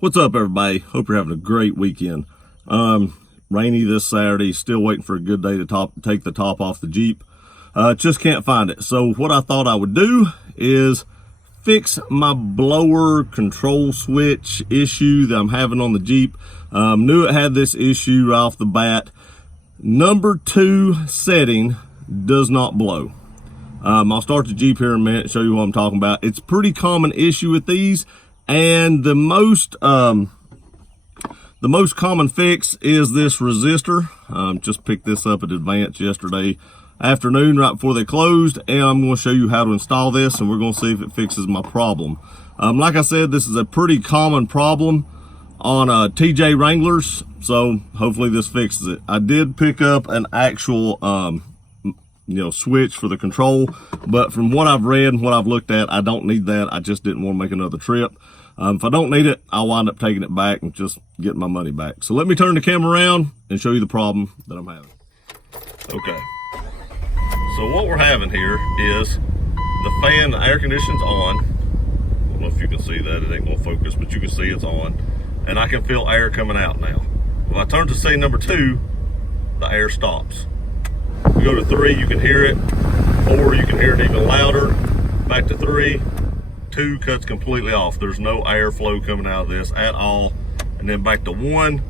What's up, everybody? Hope you're having a great weekend. Rainy this Saturday, still waiting for a good day to take the top off the Jeep. Just can't find it. So what I thought I would do is fix my blower control switch issue that I'm having on the Jeep. Knew it had this issue right off the bat. Number 2 setting does not blow. I'll start the Jeep here in a minute and show you what I'm talking about. It's a pretty common issue with these, and the most common fix is this resistor. Just picked this up at Advance yesterday afternoon right before they closed, and I'm going to show you how to install this, and we're going to see if it fixes my problem. Like I said, this is a pretty common problem on TJ Wranglers, so hopefully this fixes it. I did pick up an actual switch for the control, but from what I've read and what I've looked at, I don't need that. I just didn't want to make another trip. If I don't need it, I'll wind up taking it back and just getting my money back. So let me turn the camera around and show you the problem that I'm having. Okay, so what we're having here is the fan, the air conditioning's on. I don't know if you can see that, it ain't gonna focus, but you can see it's on. And I can feel air coming out now. If I turn to setting number 2, the air stops. We go to 3, you can hear it. 4, you can hear it even louder. Back to 3. 2 cuts completely off. There's no airflow coming out of this at all. And then back to 1,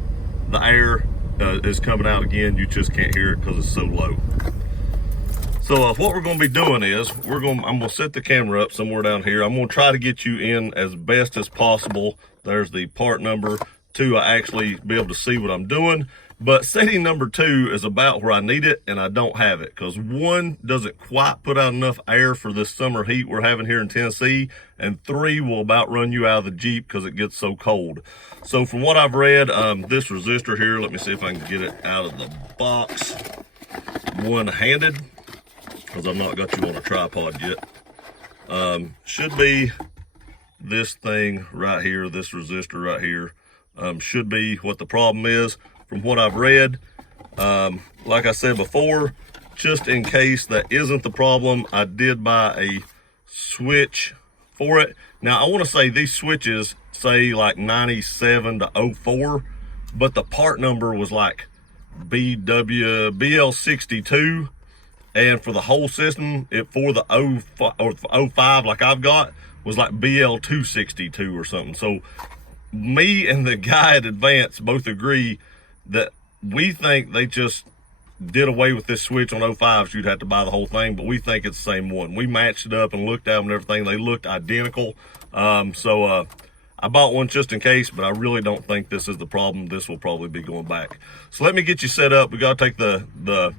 the air is coming out again. You just can't hear it because it's so low. So what we're going to be doing is I'm going to set the camera up somewhere down here. I'm going to try to get you in as best as possible. There's the part number 2. I actually be able to see what I'm doing. But setting number 2 is about where I need it, and I don't have it because 1 doesn't quite put out enough air for this summer heat we're having here in Tennessee, and 3 will about run you out of the Jeep because it gets so cold. So from what I've read, this resistor here, let me see if I can get it out of the box one-handed because I've not got you on a tripod yet. Should be this thing right here, this resistor right here, should be what the problem is. From what I've read, like I said before, just in case that isn't the problem, I did buy a switch for it. Now, I want to say these switches say like 97 to 04, but the part number was like BL62, and for the whole system, for the 05 like I've got, was like BL262 or something. So me and the guy at Advance both agree that we think they just did away with this switch on 05s. You'd have to buy the whole thing, but we think it's the same one. We matched it up and looked at them and everything. They looked identical. So I bought one just in case, but I really don't think this is the problem. This will probably be going back. So let me get you set up. We got to take the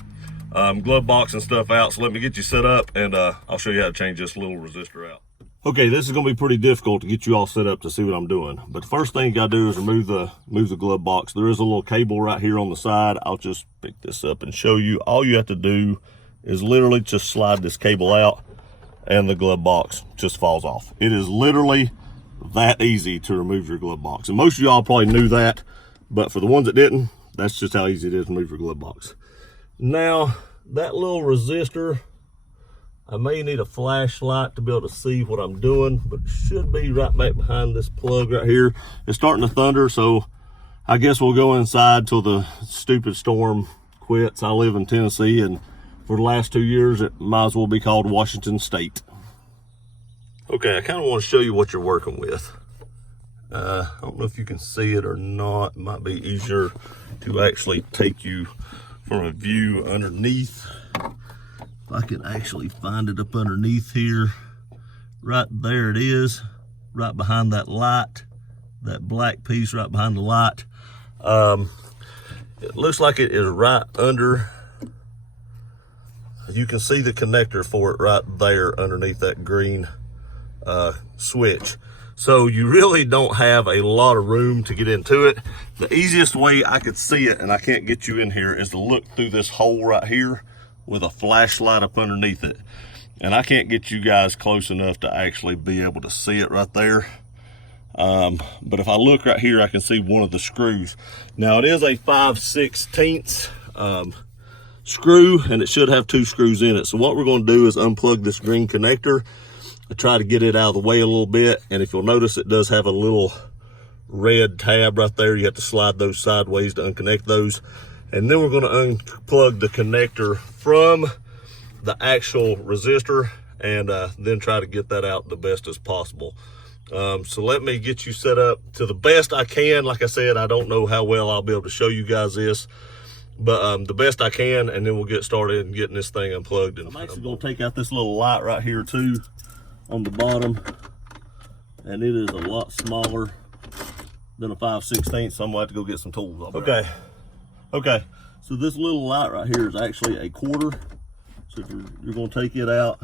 glove box and stuff out. So let me get you set up, and I'll show you how to change this little resistor out. Okay, this is going to be pretty difficult to get you all set up to see what I'm doing. But the first thing you got to do is remove the glove box. There is a little cable right here on the side. I'll just pick this up and show you. All you have to do is literally just slide this cable out and the glove box just falls off. It is literally that easy to remove your glove box. And most of y'all probably knew that, but for the ones that didn't, that's just how easy it is to remove your glove box. Now, that little resistor, I may need a flashlight to be able to see what I'm doing, but it should be right back behind this plug right here. It's starting to thunder, so I guess we'll go inside till the stupid storm quits. I live in Tennessee, and for the last 2 years, it might as well be called Washington State. Okay, I kind of want to show you what you're working with. I don't know if you can see it or not. It might be easier to actually take you from a view underneath. I can actually find it up underneath here. Right there it is, right behind that light, that black piece right behind the light. It looks like it is right under. You can see the connector for it right there underneath that green switch. So you really don't have a lot of room to get into it. The easiest way I could see it, and I can't get you in here, is to look through this hole right here with a flashlight up underneath it. And I can't get you guys close enough to actually be able to see it right there. But if I look right here, I can see one of the screws. Now it is a 5/16 screw, and it should have 2 screws in it. So what we're going to do is unplug this green connector. I try to get it out of the way a little bit, and if you'll notice, it does have a little red tab right there. You have to slide those sideways to unconnect those. And then we're going to unplug the connector from the actual resistor and then try to get that out the best as possible. So let me get you set up to the best I can. Like I said, I don't know how well I'll be able to show you guys this, but the best I can, and then we'll get started and getting this thing unplugged. And I'm actually going to take out this little light right here too on the bottom, and it is a lot smaller than a 5/16, so I'm going to have to go get some tools. Okay, so this little light right here is actually a quarter. So if you're going to take it out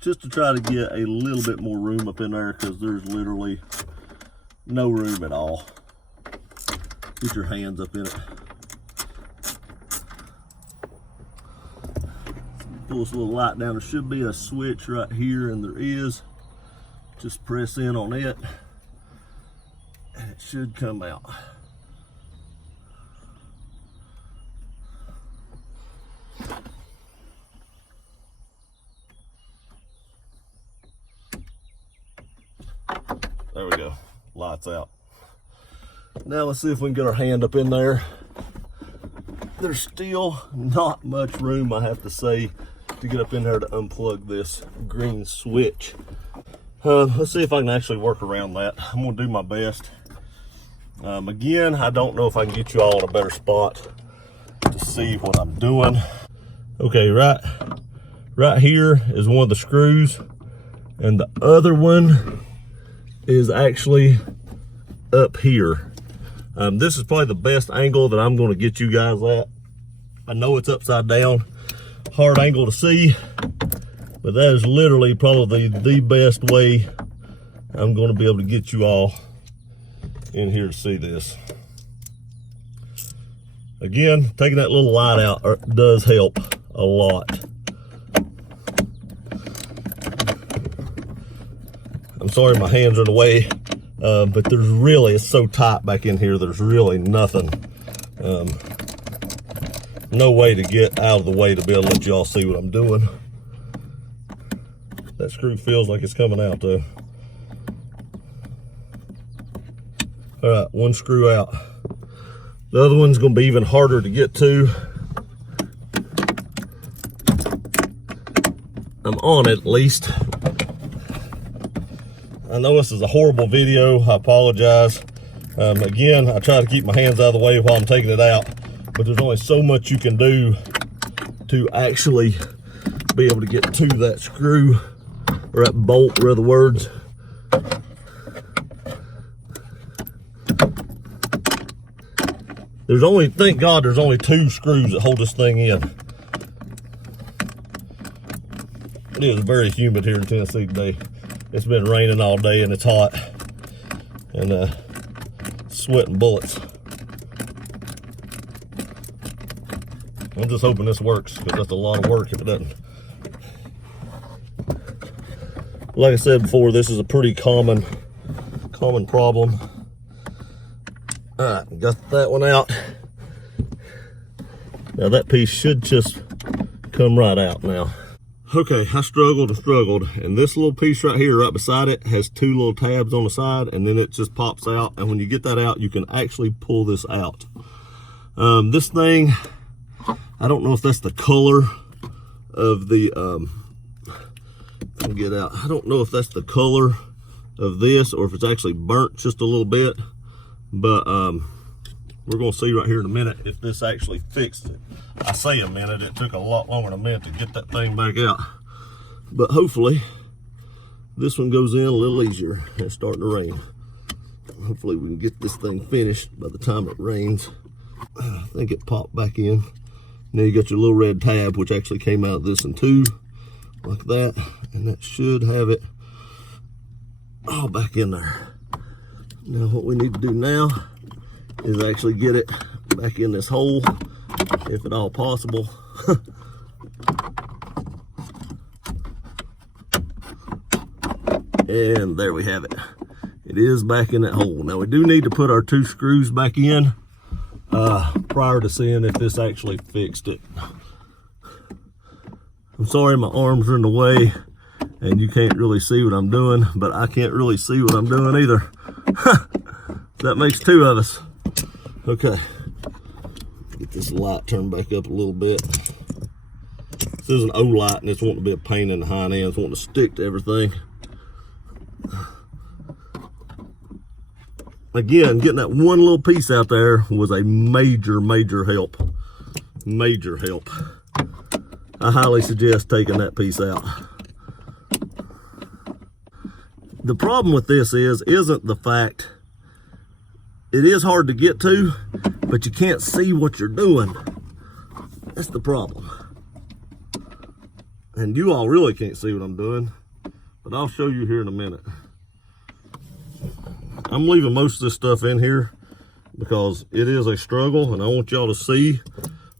just to try to get a little bit more room up in there, because there's literally no room at all. Get your hands up in it. Pull this little light down. There should be a switch right here, and there is. Just press in on it and it should come out. There we go, lights out. Now let's see if we can get our hand up in there. There's still not much room, I have to say, to get up in there to unplug this green switch. Let's see if I can actually work around that. I'm gonna do my best. Again, I don't know if I can get you all in a better spot to see what I'm doing. Okay, right here is one of the screws, and the other one is actually up here. This is probably the best angle that I'm gonna get you guys at. I know it's upside down, hard angle to see, but that is literally probably the best way I'm going to be able to get you all in here to see this. Again, taking that little light out does help a lot. I'm sorry my hands are in the way, but there's really, it's so tight back in here, there's really nothing. No way to get out of the way to be able to let y'all see what I'm doing. That screw feels like it's coming out though. All right, one screw out. The other one's gonna be even harder to get to. I'm on it at least. I know this is a horrible video, I apologize. Again, I try to keep my hands out of the way while I'm taking it out, but there's only so much you can do to actually be able to get to that screw, or that bolt, in other words. There's only, thank God, there's only 2 screws that hold this thing in. It is very humid here in Tennessee today. It's been raining all day and it's hot, and sweating bullets. I'm just hoping this works, because that's a lot of work if it doesn't. Like I said before, this is a pretty common problem. All right, got that one out. Now that piece should just come right out now. Okay, I struggled, and this little piece right here, right beside it, has 2 little tabs on the side, and then it just pops out, and when you get that out, you can actually pull this out. This thing, I don't know if that's the color of the, get out. I don't know if that's the color of this, or if it's actually burnt just a little bit, but we're gonna see right here in a minute if this actually fixed it. I say a minute, it took a lot longer than a minute to get that thing back out, but hopefully this one goes in a little easier. It's starting to rain. Hopefully we can get this thing finished by the time it rains. I think it popped back in. Now you got your little red tab, which actually came out of this one too, like that, and that should have it all back in there. Now what we need to do now is actually get it back in this hole, if at all possible. And there we have it. It is back in that hole. Now we do need to put our 2 screws back in prior to seeing if this actually fixed it. I'm sorry my arms are in the way and you can't really see what I'm doing, but I can't really see what I'm doing either. That makes two of us. Okay. Get this light turned back up a little bit. This is an O light and it's wanting to be a pain in the hind end. It's wanting to stick to everything. Again, getting that one little piece out there was a major, major help. Major help. I highly suggest taking that piece out. The problem with this isn't the fact, it is hard to get to, but you can't see what you're doing. That's the problem. And you all really can't see what I'm doing, but I'll show you here in a minute. I'm leaving most of this stuff in here because it is a struggle, and I want y'all to see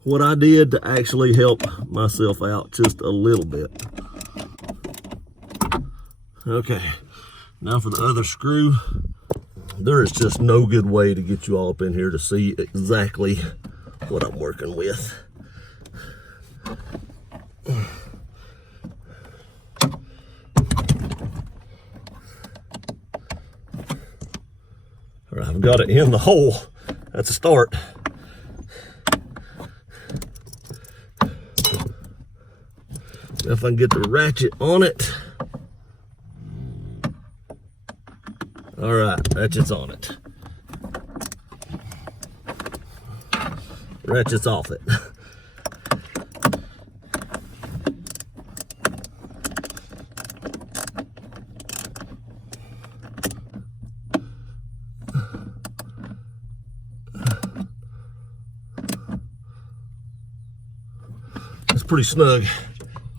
what I did to actually help myself out just a little bit. Okay, now for the other screw. There is just no good way to get you all up in here to see exactly what I'm working with. All right, I've got it in the hole. That's a start. If I can get the ratchet on it. All right, ratchet's on it. Ratchet's off it. It's pretty snug.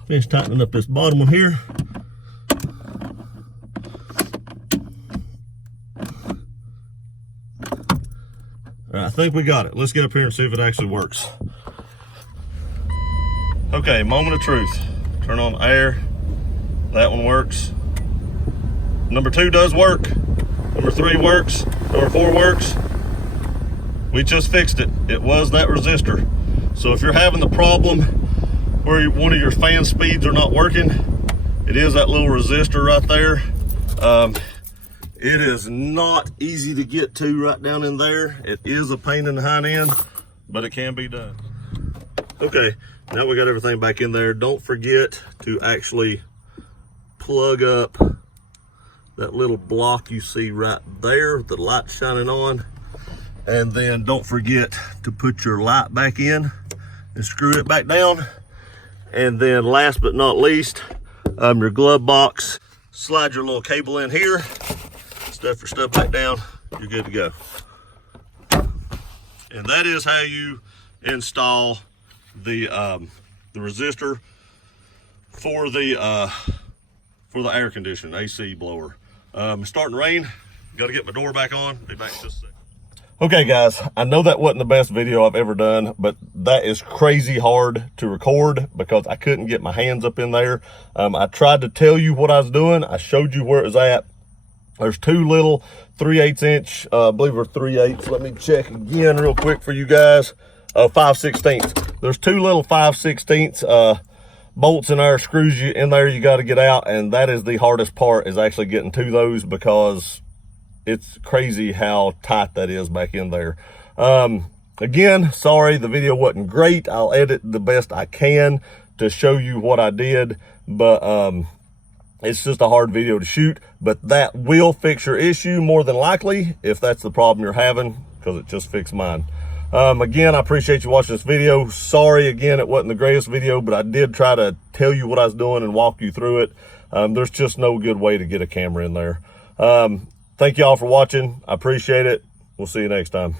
Finish tightening up this bottom one here. All right, I think we got it. Let's get up here and see if it actually works. Okay, moment of truth. Turn on air. That one works. Number 2 does work. Number 3 works. Number 4 works. We just fixed it. It was that resistor. So if you're having the problem where one of your fan speeds are not working, it is that little resistor right there. It is not easy to get to right down in there. It is a pain in the hind end, but it can be done. Okay, now we got everything back in there. Don't forget to actually plug up that little block you see right there, the light shining on. And then don't forget to put your light back in and screw it back down. And then last but not least, your glove box. Slide your little cable in here, stuff your stuff back down, you're good to go. And that is how you install the resistor for the air conditioning AC blower. It's starting to rain. Got to get my door back on. Be back in just a second. Okay guys, I know that wasn't the best video I've ever done, but that is crazy hard to record because I couldn't get my hands up in there. I tried to tell you what I was doing. I showed you where it was at. There's 2 little 3/8 inch, I believe they're 3/8. Let me check again real quick for you guys. 5/16. There's 2 little 5/16 bolts in there, screws you in there you got to get out, and that is the hardest part, is actually getting to those, because it's crazy how tight that is back in there. Again, sorry the video wasn't great. I'll edit the best I can to show you what I did, but it's just a hard video to shoot. But that will fix your issue more than likely, if that's the problem you're having, because it just fixed mine. Again, I appreciate you watching this video. Sorry again it wasn't the greatest video, but I did try to tell you what I was doing and walk you through it. There's just no good way to get a camera in there. Thank y'all for watching. I appreciate it. We'll see you next time.